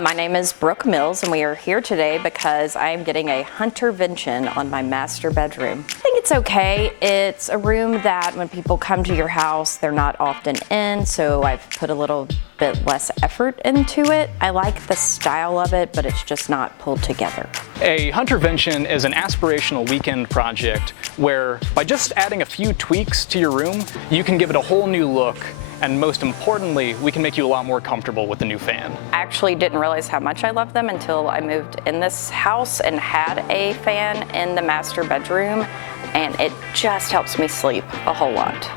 My name is Brooke Mills, and we are here today because I'm getting a HunterVention on my master bedroom. I think it's okay. It's a room that when people come to your house, they're not often in, so I've put a little bit less effort into it. I like the style of it, but it's just not pulled together. A HunterVention is an aspirational weekend project where by just adding a few tweaks to your room, you can give it a whole new look. And most importantly, we can make you a lot more comfortable with the new fan. I actually didn't realize how much I loved them until I moved in this house and had a fan in the master bedroom, and it just helps me sleep a whole lot.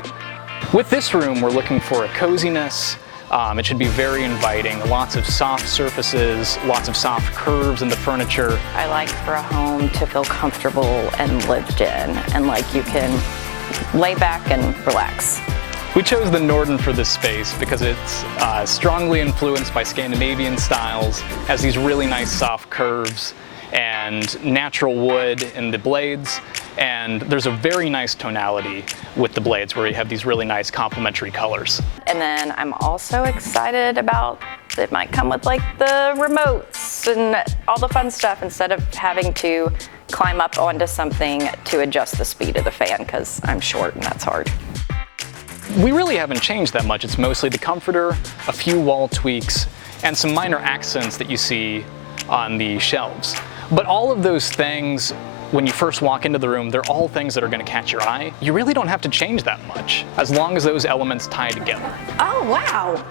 With this room, we're looking for a coziness. It should be very inviting, lots of soft surfaces, lots of soft curves in the furniture. I like for a home to feel comfortable and lived in, and like you can lay back and relax. We chose the Norden for this space because it's strongly influenced by Scandinavian styles, has these really nice soft curves and natural wood in the blades, and there's a very nice tonality with the blades where you have these really nice complementary colors. And then I'm also excited about it might come with like the remotes and all the fun stuff instead of having to climb up onto something to adjust the speed of the fan because I'm short and that's hard. We really haven't changed that much. It's mostly the comforter, a few wall tweaks, and some minor accents that you see on the shelves. But all of those things, when you first walk into the room, they're all things that are going to catch your eye. You really don't have to change that much, as long as those elements tie together. Oh, wow.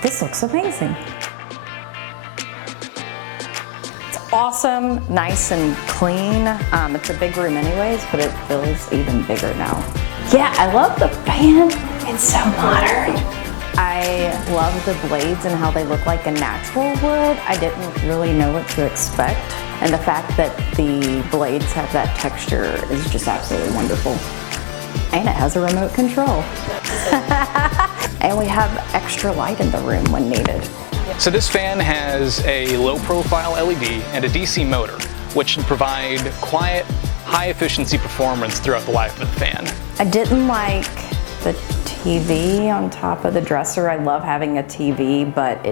This looks amazing. It's awesome, nice and clean. It's a big room anyways, but it feels even bigger now. Yeah, I love the fan. It's so modern. I love the blades and how they look like a natural wood. I didn't really know what to expect. And the fact that the blades have that texture is just absolutely wonderful. And it has a remote control. And we have extra light in the room when needed. So this fan has a low profile LED and a DC motor, which should provide quiet, high efficiency performance throughout the life of the fan. I didn't like the TV on top of the dresser. I love having a TV, but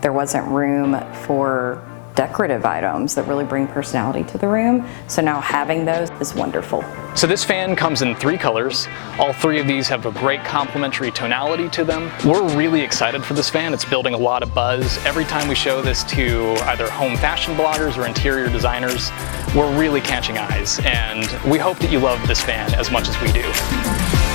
there wasn't room for decorative items that really bring personality to the room. So now having those is wonderful. So this fan comes in 3 colors. All 3 of these have a great complementary tonality to them. We're really excited for this fan. It's building a lot of buzz. Every time we show this to either home fashion bloggers or interior designers, we're really catching eyes. And we hope that you love this fan as much as we do.